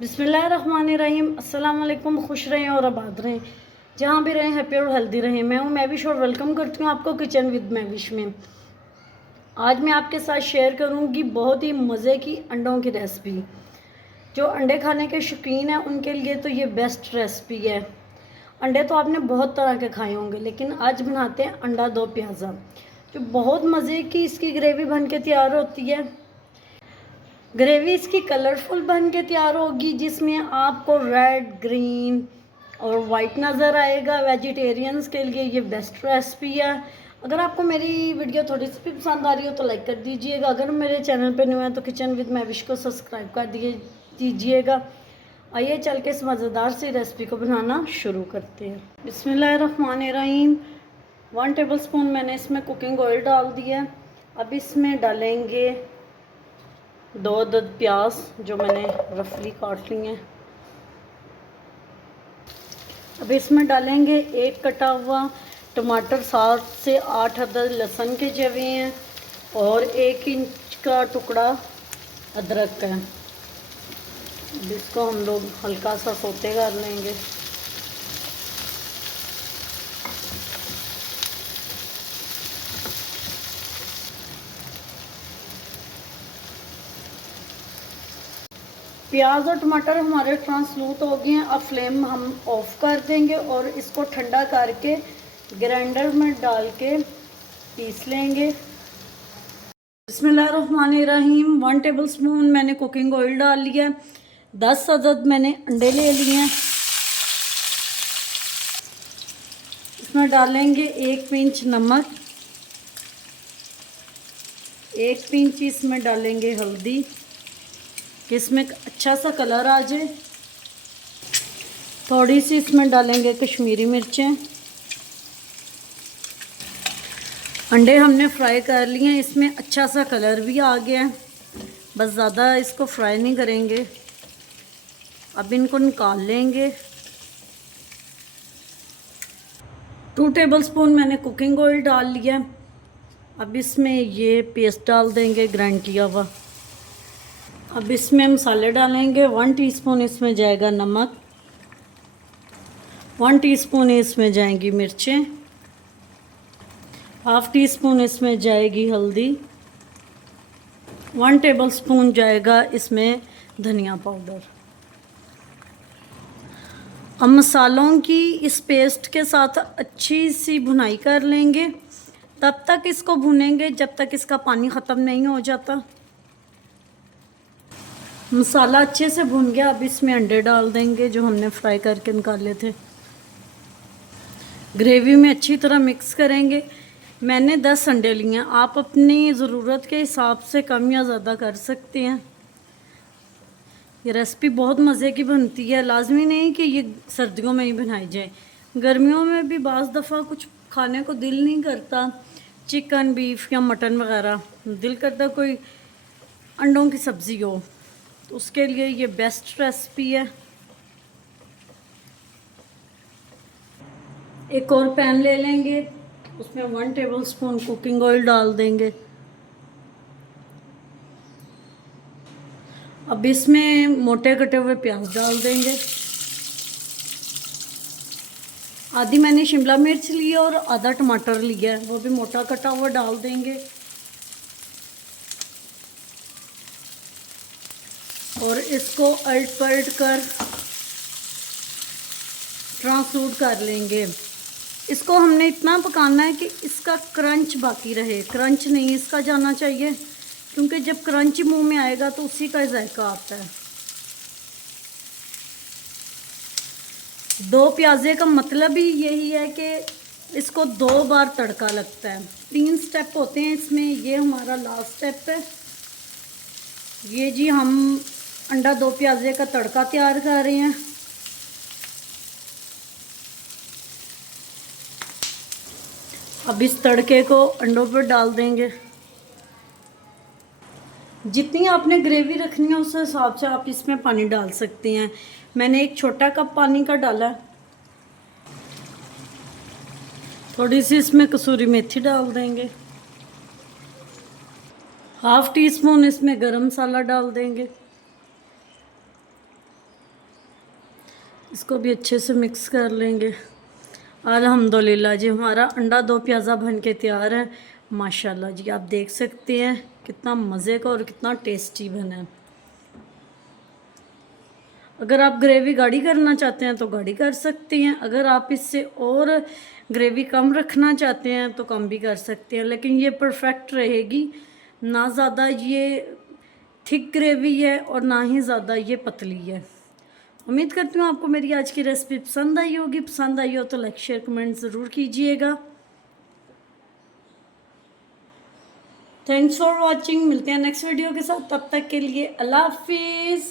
बिस्मिल्लाहिर्रहमानिर्रहीम। अस्सलाम वालेकुम। खुश रहें और आबाद रहें, जहाँ भी रहें हैप्पी और हेल्दी रहें। मैं हूँ मैविश और वेलकम करती हूँ आपको किचन विद मैविश में। आज मैं आपके साथ शेयर करूँगी बहुत ही मज़े की अंडों की रेसिपी। जो अंडे खाने के शौकीन हैं उनके लिए तो ये बेस्ट रेसिपी है। अंडे तो आपने बहुत तरह के खाए होंगे, लेकिन आज बनाते हैं अंडा दो प्याज़ा, जो बहुत मज़े की इसकी ग्रेवी बन के तैयार होती है। ग्रेवी इसकी कलरफुल बन के तैयार होगी, जिसमें आपको रेड, ग्रीन और वाइट नज़र आएगा। वेजिटेरियंस के लिए ये बेस्ट रेसिपी है। अगर आपको मेरी वीडियो थोड़ी सी भी पसंद आ रही हो तो लाइक कर दीजिएगा। अगर मेरे चैनल पर न्यू है तो किचन विद मैविश को सब्सक्राइब कर दीजिएगा। आइए चल के इस मज़ेदार सी रेसिपी को बनाना शुरू करते हैं। बिस्मिल्लाहिर्रहमानिर्रहीम। 1 टेबलस्पून मैंने इसमें कुकिंग ऑयल डाल दिया। अब इसमें डालेंगे 2 अदद प्याज जो मैंने रफली काट ली हैं। अब इसमें डालेंगे 1 कटा हुआ टमाटर, 7 से 8 अदद लहसुन के जवे हैं और 1 इंच का टुकड़ा अदरक का है। अब इसको हम लोग हल्का सा सोते कर लेंगे। प्याज और टमाटर हमारे ट्रांसलूट हो गए हैं। अब फ्लेम हम ऑफ कर देंगे और इसको ठंडा करके ग्राइंडर में डाल के पीस लेंगे। बिस्मिल्लाहिर्रहमानिर्रहीम। 1 टेबलस्पून मैंने कुकिंग ऑयल डाल लिया। 10 अदद मैंने अंडे ले लिए हैं। इसमें डालेंगे 1 पिंच नमक, 1 पिंच इसमें डालेंगे हल्दी कि इसमें अच्छा सा कलर आ जाए। थोड़ी सी इसमें डालेंगे कश्मीरी मिर्चें। अंडे हमने फ्राई कर लिए हैं, इसमें अच्छा सा कलर भी आ गया है, बस ज़्यादा इसको फ्राई नहीं करेंगे। अब इनको निकाल लेंगे। 2 टेबलस्पून मैंने कुकिंग ऑयल डाल लिया। अब इसमें ये पेस्ट डाल देंगे ग्राइंड किया हुआ। अब इसमें मसाले डालेंगे। 1 टीस्पून इसमें जाएगा नमक, 1 टीस्पून इसमें जाएंगी मिर्चें, हाफ टी स्पून इसमें जाएगी हल्दी, 1 टेबलस्पून जाएगा इसमें धनिया पाउडर। अब मसालों की इस पेस्ट के साथ अच्छी सी भुनाई कर लेंगे। तब तक इसको भुनेंगे जब तक इसका पानी ख़त्म नहीं हो जाता। मसाला अच्छे से भुन गया। अब इसमें अंडे डाल देंगे जो हमने फ्राई करके निकाले थे। ग्रेवी में अच्छी तरह मिक्स करेंगे। मैंने 10 अंडे लिए हैं, आप अपनी ज़रूरत के हिसाब से कम या ज़्यादा कर सकते हैं। ये रेसिपी बहुत मज़े की बनती है। लाजमी नहीं कि ये सर्दियों में ही बनाई जाए, गर्मियों में भी बाज़ दफ़ा कुछ खाने को दिल नहीं करता, चिकन, बीफ या मटन वगैरह, दिल करता कोई अंडों की सब्ज़ी हो, तो उसके लिए ये बेस्ट रेसिपी है। एक और पैन ले लेंगे, उसमें 1 टेबलस्पून कुकिंग ऑयल डाल देंगे। अब इसमें मोटे कटे हुए प्याज डाल देंगे। आधी मैंने शिमला मिर्च ली और आधा टमाटर लिया है, वो भी मोटा कटा हुआ डाल देंगे और इसको अल्ट पलट कर ट्रांसलूट कर लेंगे। इसको हमने इतना पकाना है कि इसका क्रंच बाकी रहे, क्रंच नहीं इसका जाना चाहिए, क्योंकि जब क्रंच मुंह में आएगा तो उसी का जायका आता है। 2 प्याज़े का मतलब ही यही है कि इसको 2 बार तड़का लगता है। 3 स्टेप होते हैं इसमें, ये हमारा लास्ट स्टेप है। ये जी हम अंडा 2 प्याज़े का तड़का तैयार कर रहे हैं। अब इस तड़के को अंडों पर डाल देंगे। जितनी आपने ग्रेवी रखनी है उस हिसाब से आप इसमें पानी डाल सकते हैं। मैंने 1 छोटा कप पानी का डाला। थोड़ी सी इसमें कसूरी मेथी डाल देंगे। हाफ टी स्पून इसमें गरम मसाला डाल देंगे। इसको भी अच्छे से मिक्स कर लेंगे। अल्हम्दुलिल्लाह जी, हमारा अंडा दो प्याज़ा बन के तैयार है। माशाल्लाह जी, आप देख सकते हैं कितना मज़े का और कितना टेस्टी बना है। अगर आप ग्रेवी गाढ़ी करना चाहते हैं तो गाढ़ी कर सकती हैं, अगर आप इससे और ग्रेवी कम रखना चाहते हैं तो कम भी कर सकते हैं, लेकिन ये परफेक्ट रहेगी। ना ज़्यादा ये थिक ग्रेवी है और ना ही ज़्यादा ये पतली है। उम्मीद करती हूँ आपको मेरी आज की रेसिपी पसंद आई होगी। पसंद आई हो तो लाइक शेयर कमेंट ज़रूर कीजिएगा। Thanks for watching. मिलते हैं नेक्स्ट वीडियो के साथ, तब तक के लिए अल्लाह हाफिज़।